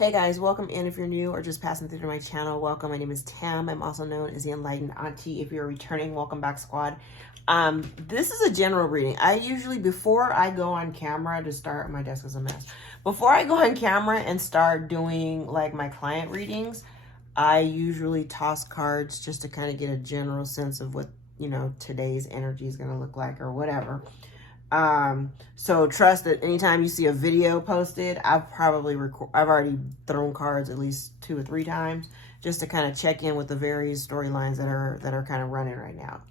Hey guys, welcome in if you're new or just passing through to my channel. Welcome. My name is Tam. I'm also known as the Enlightened Auntie. If you're returning, welcome back, squad. This is a general reading. I usually, before I go on camera to start, my desk is a mess. Before I go on camera and start doing like my client readings, I usually toss cards just to kind of get a general sense of what, today's energy is going to look like or whatever. So trust that anytime you see a video posted, I've already thrown cards at least 2 or 3 times just to kind of check in with the various storylines that are kind of running right now.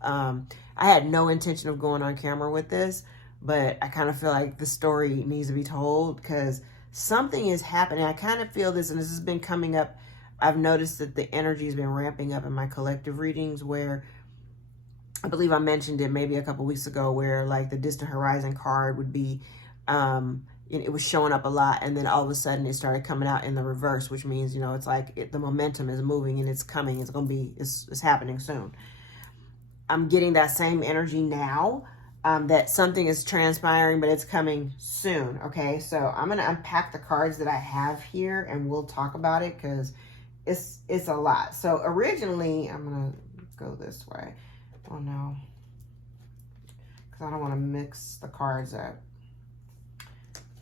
I had no intention of going on camera with this, but I kind of feel like the story needs to be told because something is happening. I kind of feel this, and this has been coming up. I've noticed that the energy has been ramping up in my collective readings where I believe I mentioned it maybe a couple weeks ago where like the distant horizon card would be, it was showing up a lot. And then all of a sudden it started coming out in the reverse, which means, it's like the momentum is moving and it's coming. It's happening soon. I'm getting that same energy now, that something is transpiring, but it's coming soon. Okay. So I'm going to unpack the cards that I have here and we'll talk about it because it's a lot. So originally I'm going to go this way. Oh no, because I don't want to mix the cards up,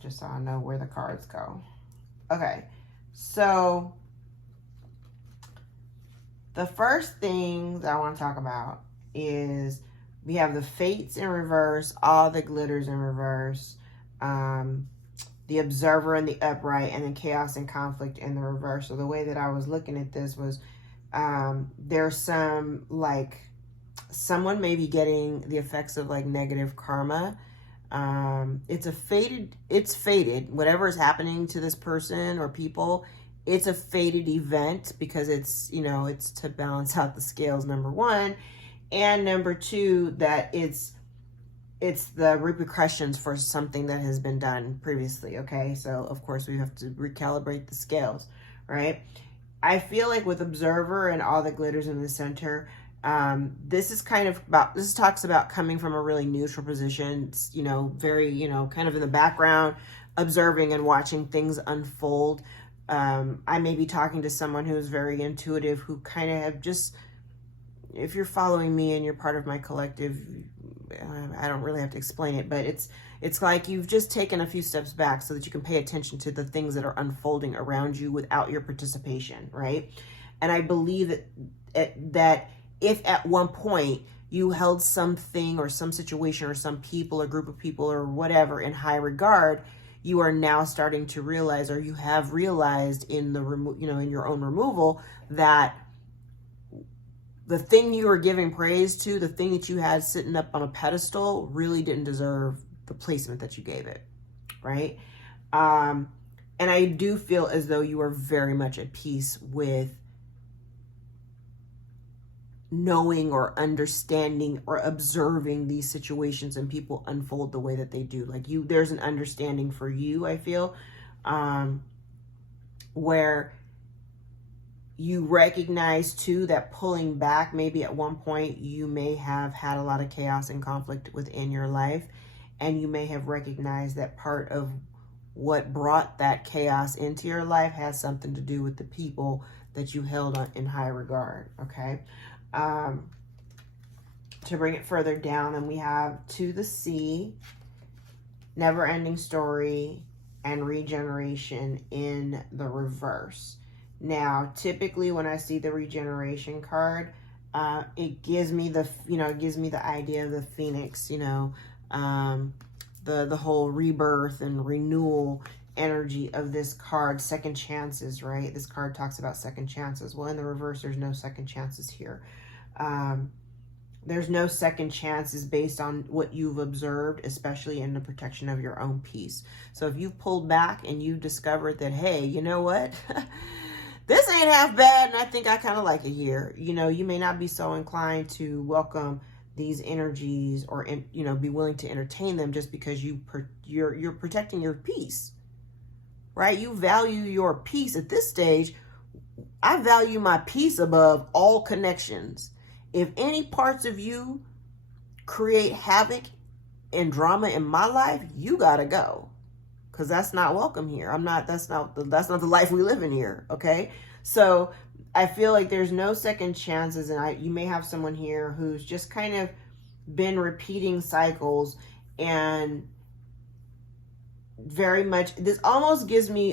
just so I know where the cards go. Okay, so the first thing that I want to talk about is we have the fates in reverse, all the glitters in reverse, the observer in the upright, and then chaos and conflict in the reverse. So the way that I was looking at this was there's some like someone may be getting the effects of like negative karma. It's fated. Whatever is happening to this person or people, it's a fated event because it's, it's to balance out the scales, number one. And number two, that it's the repercussions for something that has been done previously. Okay. So of course we have to recalibrate the scales, right? I feel like with observer and all the glitters in the center, this talks about coming from a really neutral position, very, kind of in the background, observing and watching things unfold. I may be talking to someone who's very intuitive, who kind of have just, if you're following me and you're part of my collective, I don't really have to explain it, but it's like you've just taken a few steps back so that you can pay attention to the things that are unfolding around you without your participation, right? And I believe that if at one point you held something or some situation or some people or group of people or whatever in high regard, you are now starting to realize, or you have realized in the in your own removal, that the thing you were giving praise to, the thing that you had sitting up on a pedestal, really didn't deserve the placement that you gave it, right? And I do feel as though you are very much at peace with knowing or understanding or observing these situations and people unfold the way that they do. Like there's an understanding for you, I feel, where you recognize too that pulling back, maybe at one point you may have had a lot of chaos and conflict within your life, and you may have recognized that part of what brought that chaos into your life has something to do with the people that you held in high regard. Okay. To bring it further down, and we have To the Sea, Never Ending Story, and Regeneration in the reverse. Now, typically when I see the regeneration card, it gives me the, idea of the phoenix, the whole rebirth and renewal energy of this card. Second chances, right? This card talks about second chances. Well, in the reverse, there's no second chances here. There's no second chances based on what you've observed, especially in the protection of your own peace. So if you've pulled back and you discovered that, hey, you know what? This ain't half bad, and I think I kind of like it here. You may not be so inclined to welcome these energies or, be willing to entertain them just because you're protecting your peace, right? You value your peace at this stage. I value my peace above all connections. If any parts of you create havoc and drama in my life, you gotta go. because that's not welcome here. That's not the life we live in here. Okay. So I feel like there's no second chances. And you may have someone here who's just kind of been repeating cycles, and very much, this almost gives me,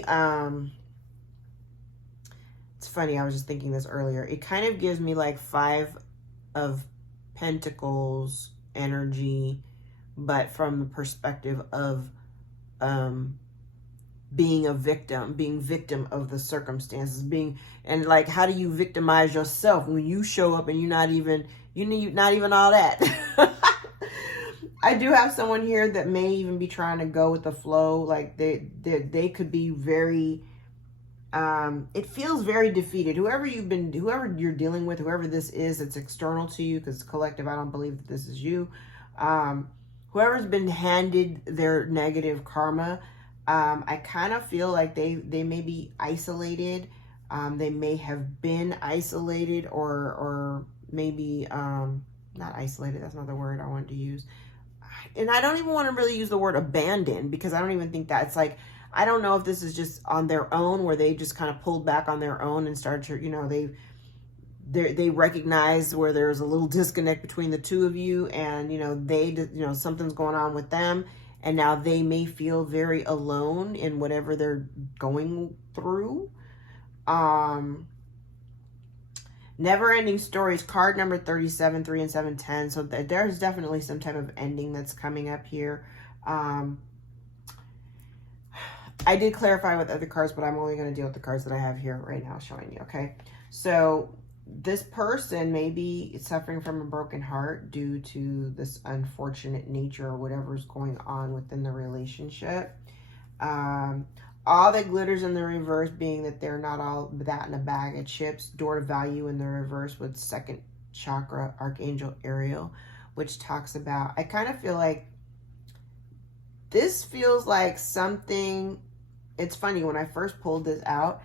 it's funny, I was just thinking this earlier. It kind of gives me like 5 of Pentacles energy, but from the perspective of being victim of the circumstances, and like, how do you victimize yourself when you show up and you're not even all that? I do have someone here that may even be trying to go with the flow. Like they could be very, it feels very defeated. Whoever you're dealing with, whoever this is, it's external to you, because collective, I don't believe that this is you. Whoever's been handed their negative karma, I kind of feel like they may be isolated. They may have been isolated, or maybe, not isolated. That's not the word I wanted to use. And I don't even want to really use the word abandoned, because I don't even think that. It's like, I don't know if this is just on their own, where they just kind of pulled back on their own and started to, they recognize where there's a little disconnect between the two of you, and, something's going on with them. And now they may feel very alone in whatever they're going through. Never-ending stories, card number 37, 3 and 7, 10. So there's definitely some type of ending that's coming up here. I did clarify with other cards, but I'm only going to deal with the cards that I have here right now showing you, okay? So this person may be suffering from a broken heart due to this unfortunate nature or whatever's going on within the relationship. All that glitters in the reverse being that they're not all that in a bag of chips. Door to value in the reverse with second chakra, Archangel Ariel, which talks about, I kind of feel like this feels like something. It's funny, when I first pulled this out,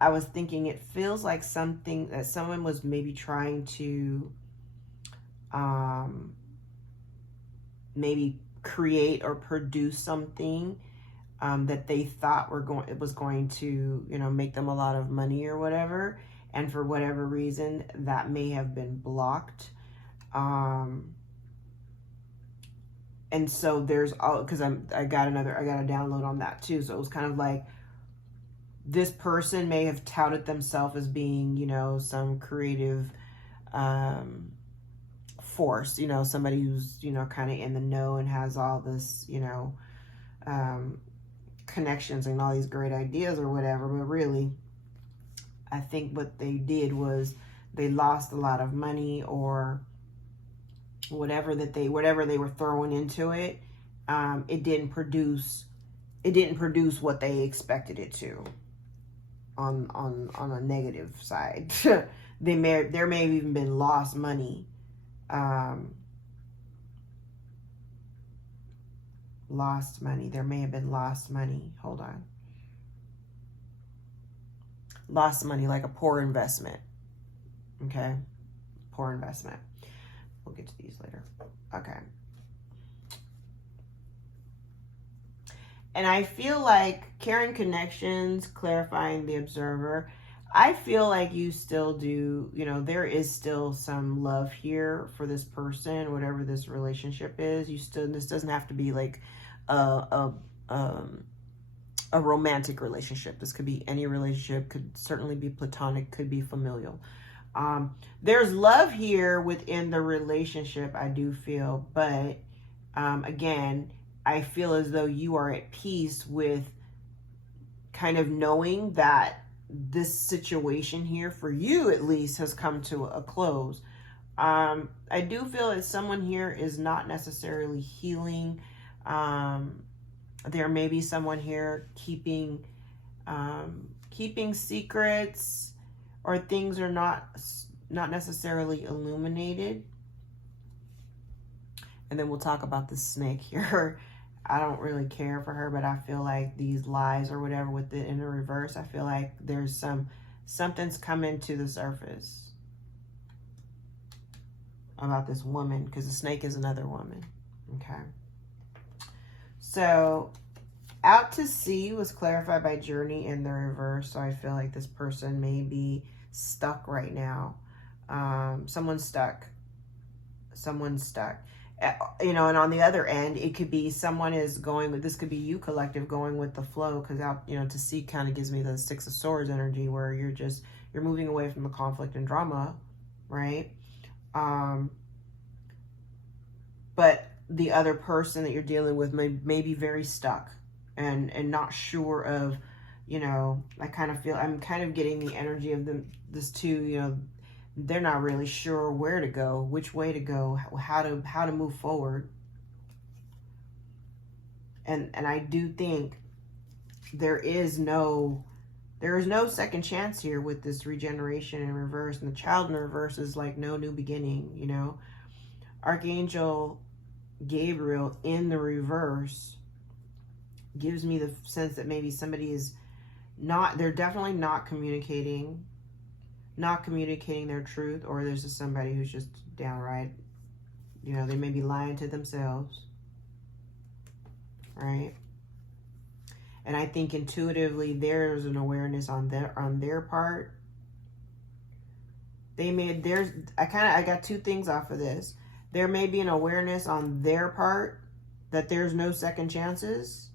I was thinking it feels like something that someone was maybe trying to maybe create or produce something that they thought was going to, make them a lot of money or whatever. And for whatever reason, that may have been blocked. And so there's all, because I got a download on that too. So it was kind of like, this person may have touted themselves as being, some creative force, somebody who's, kind of in the know and has all this, connections and all these great ideas or whatever. But really, I think what they did was they lost a lot of money, or whatever they were throwing into it. It didn't produce what they expected it to. On a negative side, there may have even been lost money. Lost money. There may have been lost money. Hold on. Lost money, like a poor investment. Okay. Poor investment. We'll get to these later. Okay. And I feel like carrying connections, clarifying the observer. I feel like you still do, there is still some love here for this person, whatever this relationship is. This doesn't have to be like a romantic relationship. This could be any relationship, could certainly be platonic, could be familial. There's love here within the relationship, I do feel, but again, I feel as though you are at peace with kind of knowing that this situation here, for you at least, has come to a close. I do feel that someone here is not necessarily healing. There may be someone here keeping secrets, or things are not necessarily illuminated. And then we'll talk about the snake here. I don't really care for her, but I feel like these lies or whatever with it in the reverse, I feel like there's something's coming to the surface about this woman, because the snake is another woman. Okay. So Out to sea was clarified by journey in the reverse. So I feel like this person may be stuck right now. Someone's stuck. Someone's stuck. You know, and on the other end, it could be someone is going with, this could be you collective going with the flow, because out, you know, to sea kind of gives me the Six of Swords energy, where you're moving away from the conflict and drama, right? But the other person that you're dealing with may be very stuck and not sure of, you know, I'm kind of getting the energy of this two, you know, they're not really sure where to go, which way to go, how to move forward. And I do think there is no second chance here with this regeneration in reverse, and the child in reverse is like no new beginning, you know. Archangel Gabriel in the reverse gives me the sense that maybe somebody is they're definitely not communicating their truth, or there's just somebody who's just downright, you know, they may be lying to themselves, right? And I think intuitively there's an awareness on their part. I got two things off of this. There may be an awareness on their part that there's no second chances.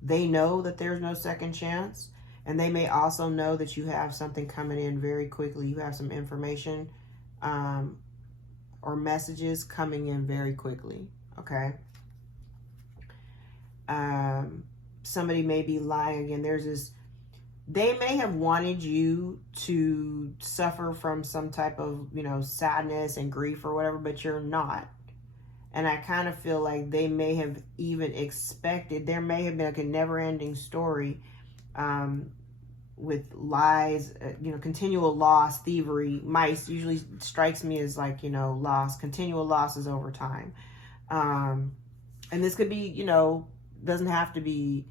They know that there's no second chance. And they may also know that you have something coming in very quickly. You have some information or messages coming in very quickly, okay? Somebody may be lying again. They may have wanted you to suffer from some type of, you know, sadness and grief or whatever, but you're not. And I kind of feel like they may have even expected, there may have been like a never-ending story with lies, you know, continual loss, thievery. Mice usually strikes me as like, you know, loss, continual losses over time. And this could be, you know, doesn't have to be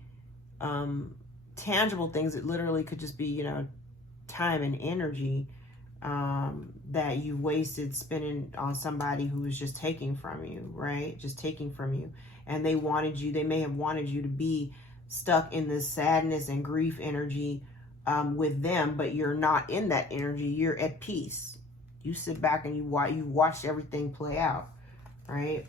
tangible things. It literally could just be, you know, time and energy that you wasted spending on somebody who was just taking from you, right? Just taking from you. And they may have wanted you to be stuck in this sadness and grief energy with them, but you're not in that energy. You're at peace. You sit back and you watch everything play out, right?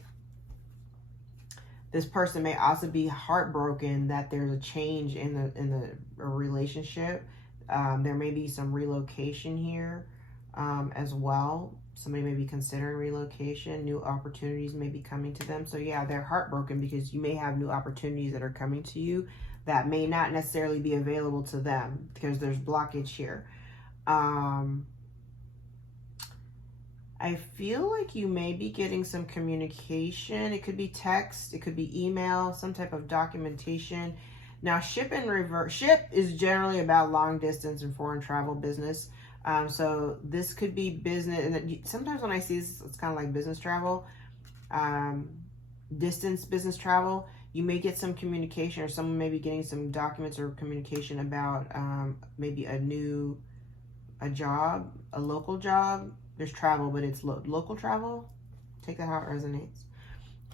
This person may also be heartbroken that there's a change in the relationship. There may be some relocation here as well. Somebody may be considering relocation. New opportunities may be coming to them. So yeah, they're heartbroken because you may have new opportunities that are coming to you that may not necessarily be available to them because there's blockage here. I feel like you may be getting some communication. It could be text, it could be email, some type of documentation. Now, ship in reverse. Ship is generally about long distance and foreign travel business. So this could be business. And sometimes when I see this, it's kind of like business travel, distance business travel. You may get some communication, or someone may be getting some documents or communication about maybe a job, a local job. There's travel, but it's local travel. Take that how it resonates.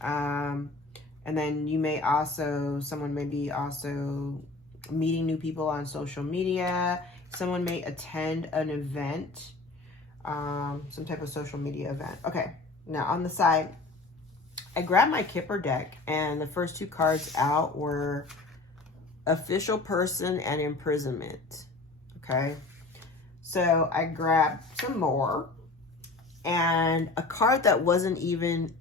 And then you may also, someone may be also meeting new people on social media. Someone may attend an event, some type of social media event. Okay, now on the side, I grabbed my Kipper deck, and the first two cards out were official person and imprisonment. Okay, so I grabbed some more, and a card that wasn't even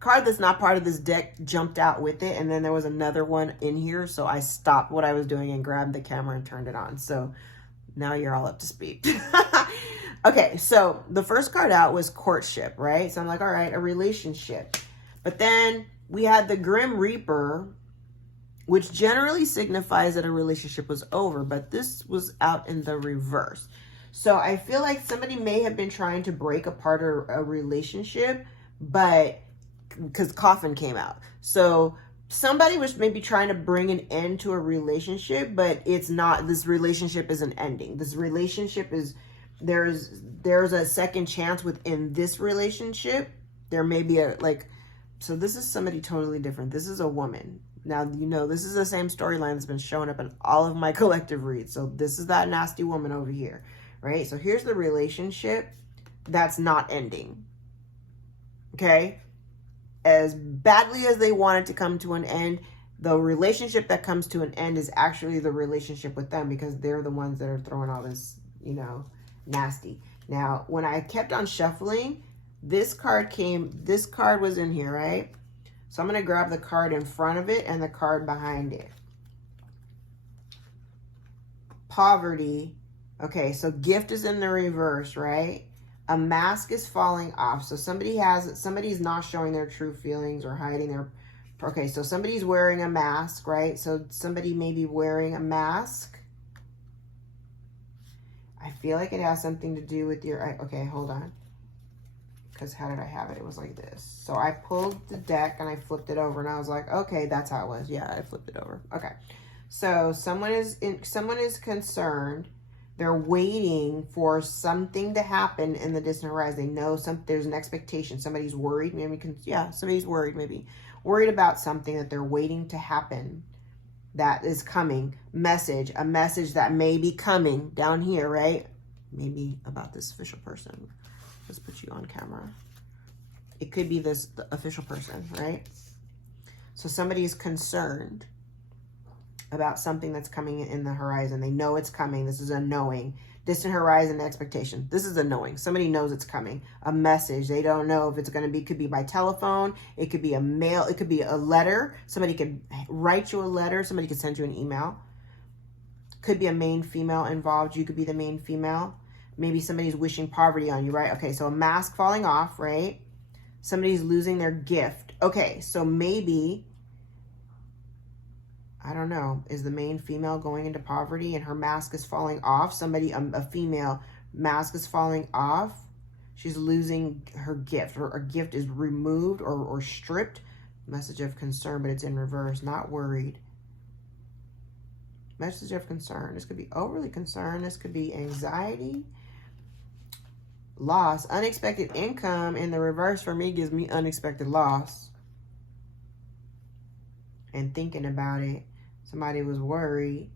card that's not part of this deck jumped out with it, and then there was another one in here, so I stopped what I was doing and grabbed the camera and turned it on. So now you're all up to speed. Okay, so the first card out was courtship, right? So I'm like, all right, a relationship. But then we had the Grim Reaper, which generally signifies that a relationship was over, but this was out in the reverse. So I feel like somebody may have been trying to break apart a relationship, but because Coffin came out. So somebody was maybe trying to bring an end to a relationship, but it's not, this relationship isn't ending. This relationship is, there's a second chance within this relationship. There may be so this is somebody totally different. This is a woman. Now, you know, this is the same storyline that's been showing up in all of my collective reads. So this is that nasty woman over here, right? So here's the relationship that's not ending, okay? As badly as they want it to come to an end, the relationship that comes to an end is actually the relationship with them, because they're the ones that are throwing all this, you know, nasty. Now, when I kept on shuffling, this card was in here, right? So I'm going to grab the card in front of it and the card behind it. Poverty. Okay, so gift is in the reverse, right? A mask is falling off. So somebody's not showing their true feelings or hiding their... Okay, so somebody's wearing a mask, right? So somebody may be wearing a mask. I feel like it has something to do with your... Okay, hold on. Because how did I have it? It was like this. So I pulled the deck and I flipped it over and I was like, okay, that's how it was. Yeah, I flipped it over. Okay. So someone is concerned. They're waiting for something to happen in the distant horizon. They know there's an expectation. Somebody's worried. Maybe somebody's worried, maybe. Worried about something that they're waiting to happen that is coming. A message that may be coming down here, right? Maybe about this official person. Let's put you on camera. It could be the official person, right? So somebody is concerned about something that's coming in the horizon. They know it's coming. This is a knowing. Distant horizon expectation. This is a knowing. Somebody knows it's coming. A message. They don't know if it's going to be, could be by telephone. It could be a mail. It could be a letter. Somebody could write you a letter. Somebody could send you an email. Could be a main female involved. You could be the main female. Maybe somebody's wishing poverty on you, right? Okay, so a mask falling off, right? Somebody's losing their gift. Okay, so maybe, I don't know, is the main female going into poverty and her mask is falling off? Somebody, a female, mask is falling off. She's losing her gift. Her gift is removed or stripped. Message of concern, but it's in reverse. Not worried. Message of concern. This could be overly concerned. This could be anxiety. Loss. Unexpected income in the reverse for me gives me unexpected loss. And thinking about it, somebody was worried.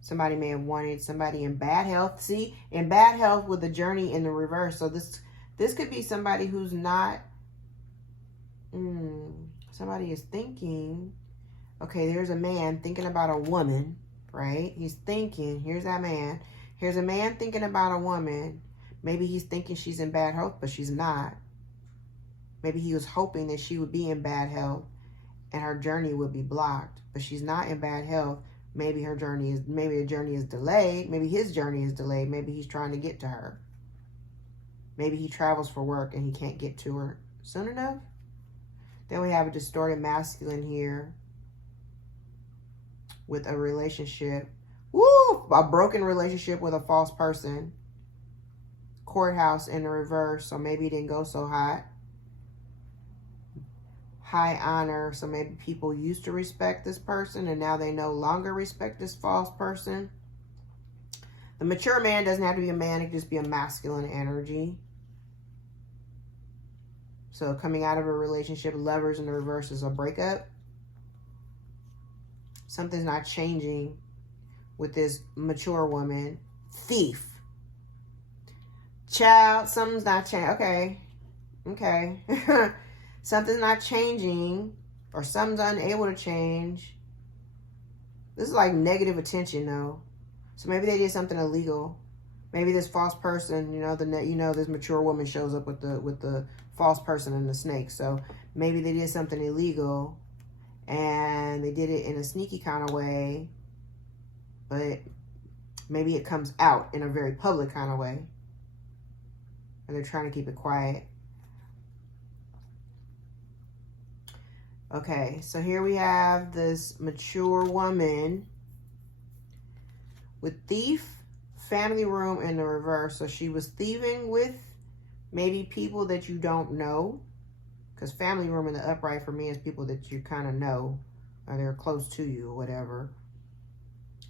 Somebody may have wanted somebody in bad health. See, in bad health with the journey in the reverse. So this could be somebody who's not... somebody is thinking... Okay, there's a man thinking about a woman, right? He's thinking, here's that man. Here's a man thinking about a woman. Maybe he's thinking she's in bad health, but she's not. Maybe he was hoping that she would be in bad health and her journey would be blocked, but she's not in bad health. Maybe the journey is delayed. Maybe his journey is delayed. Maybe he's trying to get to her. Maybe he travels for work and he can't get to her soon enough. Then we have a distorted masculine here with a relationship. Woo! A broken relationship with a false person. Courthouse in the reverse, so maybe it didn't go so hot. High honor, so maybe people used to respect this person and now they no longer respect this false person. The mature man doesn't have to be a man, it can just be a masculine energy. So coming out of a relationship, lovers in the reverse is a breakup. Something's not changing with this mature woman. Thief. Child, something's not changing. Okay. Something's not changing, or something's unable to change. This is like negative attention, though. So maybe they did something illegal. Maybe this false person, this mature woman shows up with the false person and the snake. So maybe they did something illegal, and they did it in a sneaky kind of way, but maybe it comes out in a very public kind of way. And they're trying to keep it quiet. Okay, so here we have this mature woman with thief, family room in the reverse. So she was thieving with maybe people that you don't know. Because family room in the upright for me is people that you kind of know. Or they're close to you or whatever.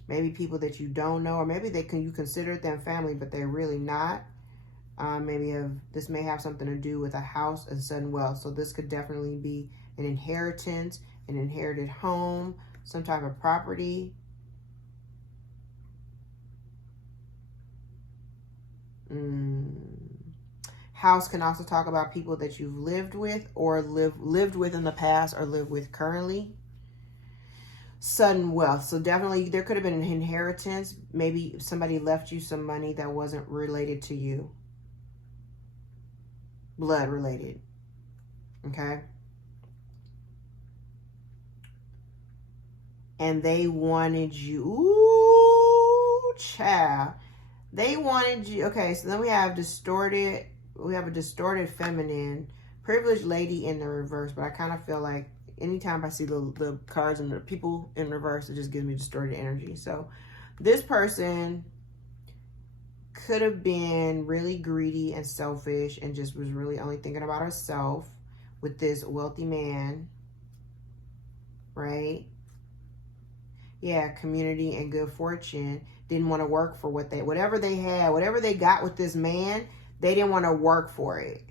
Maybe people that you don't know. Or maybe you consider them family, but they're really not. This may have something to do with a house and sudden wealth. So this could definitely be an inheritance, an inherited home, some type of property. House can also talk about people that you've lived with or lived with in the past or live with currently. Sudden wealth. So definitely there could have been an inheritance. Maybe somebody left you some money that wasn't related to you. Blood related. Okay. And they wanted you. Ooh, child. They wanted you. Okay, so then we have distorted. We have a distorted feminine. Privileged lady in the reverse. But I kind of feel like anytime I see the cards and the people in reverse, it just gives me distorted energy. So this person could have been really greedy and selfish and just was really only thinking about herself with this wealthy man, right? Yeah, community and good fortune. Didn't want to work for whatever they had, whatever they got with this man, they didn't want to work for it.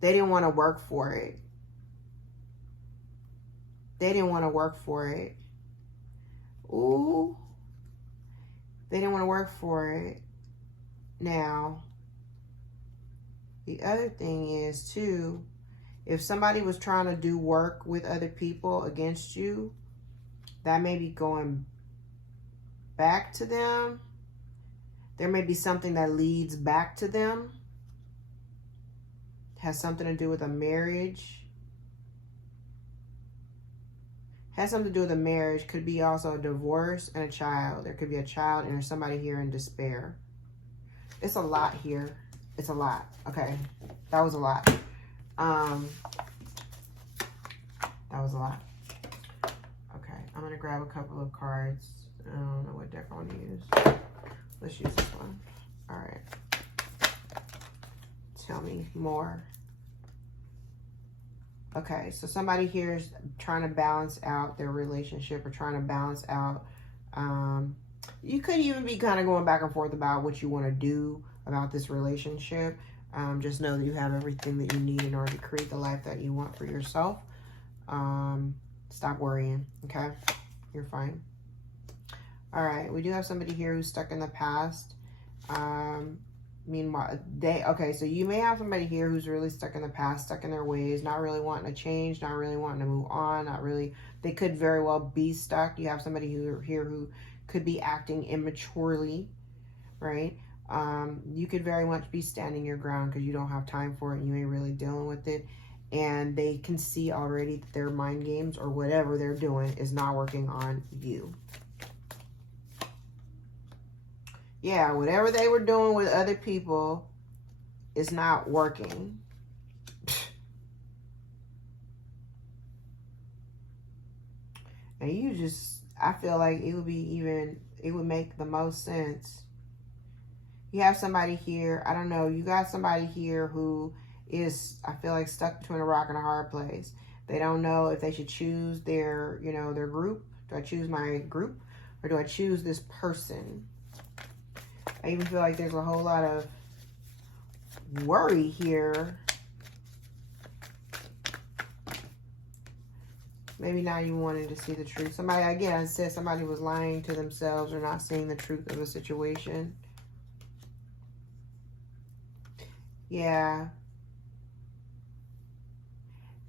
They didn't want to work for it. They didn't want to work for it. Ooh. They didn't want to work for it. Now, the other thing is, too, if somebody was trying to do work with other people against you, that may be going back to them. There may be something that leads back to them. Has something to do with a marriage. Has something to do with a marriage. Could be also a divorce and a child. There could be a child and there's somebody here in despair. It's a lot here. It's a lot. Okay. That was a lot. That was a lot. Okay. I'm going to grab a couple of cards. I don't know what deck I want to use. Let's use this one. All right. Tell me more. Okay, so somebody here is trying to balance out their relationship or trying to balance out. You could even be kind of going back and forth about what you want to do about this relationship. Just know that you have everything that you need in order to create the life that you want for yourself. Stop worrying, okay? You're fine. All right, we do have somebody here who's stuck in the past. Meanwhile, okay, so you may have somebody here who's really stuck in the past, stuck in their ways, not really wanting to change, not really wanting to move on, not really, they could very well be stuck. You have somebody here who could be acting immaturely, right? You could very much be standing your ground because you don't have time for it and you ain't really dealing with it. And they can see already that their mind games or whatever they're doing is not working on you. Yeah, whatever they were doing with other people is not working. And you just, I feel like it would make the most sense. You have somebody here, I don't know, you got somebody here who is, I feel like, stuck between a rock and a hard place. They don't know if they should choose their, their group. Do I choose my group or do I choose this person? I even feel like there's a whole lot of worry here. Maybe not even wanting to see the truth. Somebody, again, I said somebody was lying to themselves or not seeing the truth of the situation. Yeah.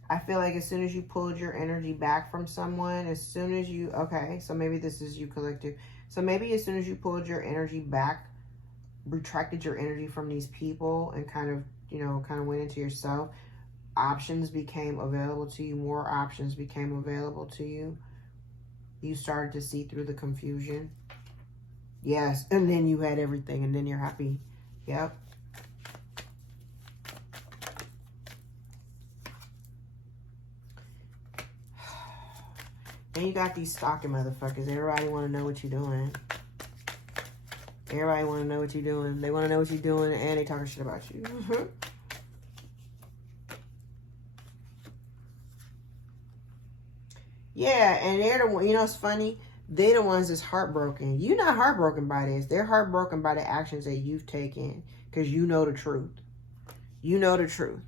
I feel like as soon as you pulled your energy back from someone, as soon as you, okay, so maybe this is you collective. So maybe as soon as you pulled your energy back, retracted your energy from these people and kind of went into yourself, options became available to you. More options became available to you. You started to see through the confusion. Yes, and then you had everything and then you're happy. Yep. And you got these stalking motherfuckers. Everybody want to know what you're doing. Everybody want to know what you're doing. They want to know what you're doing, and they talking shit about you. Yeah, and they're the one, it's funny. They're the ones that's heartbroken. You're not heartbroken by this. They're heartbroken by the actions that you've taken because you know the truth. You know the truth.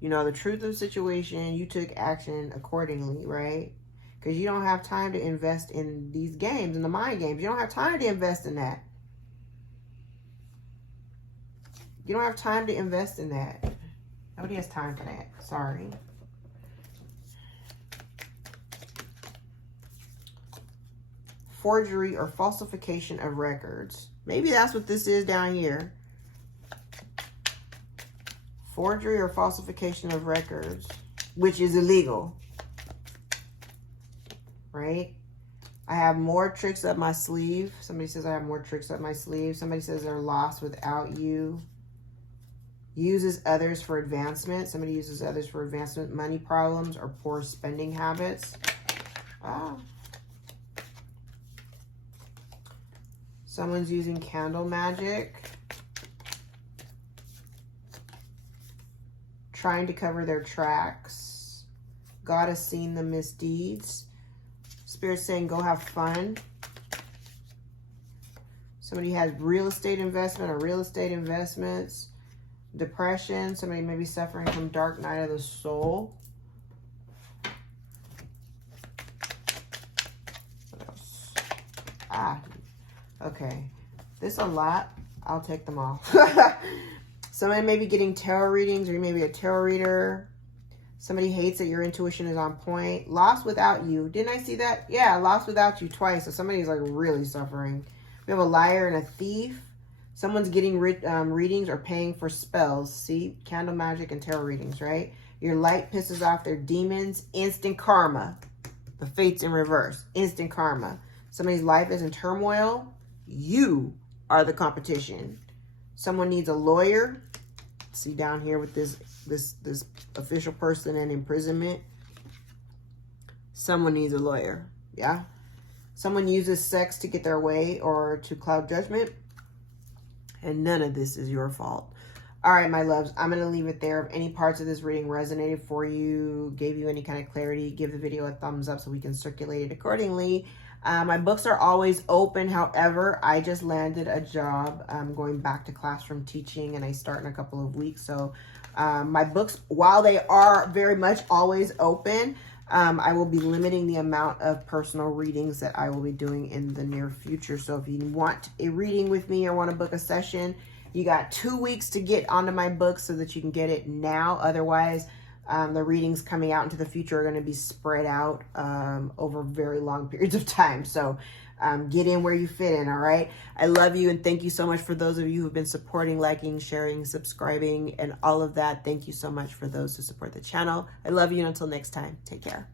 You know the truth of the situation. You took action accordingly, right? because you don't have time to invest in these games, in the mind games. You don't have time to invest in that. You don't have time to invest in that. Nobody has time for that. Sorry. Forgery or falsification of records. Maybe that's what this is down here. Forgery or falsification of records, which is illegal, right? I have more tricks up my sleeve. Somebody says I have more tricks up my sleeve. Somebody says they're lost without you. Uses others for advancement. Somebody uses others for advancement. Money problems or poor spending habits. Someone's using candle magic. Trying to cover their tracks. God has seen the misdeeds. Spirit saying go have fun. Somebody has real estate investment or real estate investments. Depression. Somebody may be suffering from dark night of the soul. What else? Okay. This a lot. I'll take them all. Somebody may be getting tarot readings, or you may be a tarot reader. Somebody hates that your intuition is on point. Lost without you. Didn't I see that? Yeah, lost without you twice. So somebody's like really suffering. We have a liar and a thief. Someone's getting readings or paying for spells. See? Candle magic and tarot readings, right? Your light pisses off their demons. Instant karma. The fates in reverse. Instant karma. Somebody's life is in turmoil. You are the competition. Someone needs a lawyer. See down here with this official person in imprisonment. Someone needs a lawyer. Yeah. Someone uses sex to get their way or to cloud judgment. And none of this is your fault. All right, my loves, I'm going to leave it there. If any parts of this reading resonated for you, gave you any kind of clarity, give the video a thumbs up so we can circulate it accordingly. My books are always open. However, I just landed a job going back to classroom teaching, and I start in a couple of weeks. So my books, while they are very much always open, I will be limiting the amount of personal readings that I will be doing in the near future. So if you want a reading with me or want to book a session, you got 2 weeks to get onto my book so that you can get it now. Otherwise, the readings coming out into the future are going to be spread out over very long periods of time. So get in where you fit in, all right? I love you, and thank you so much for those of you who've been supporting, liking, sharing, subscribing, and all of that. Thank you so much for those who support the channel. I love you, and until next time, take care.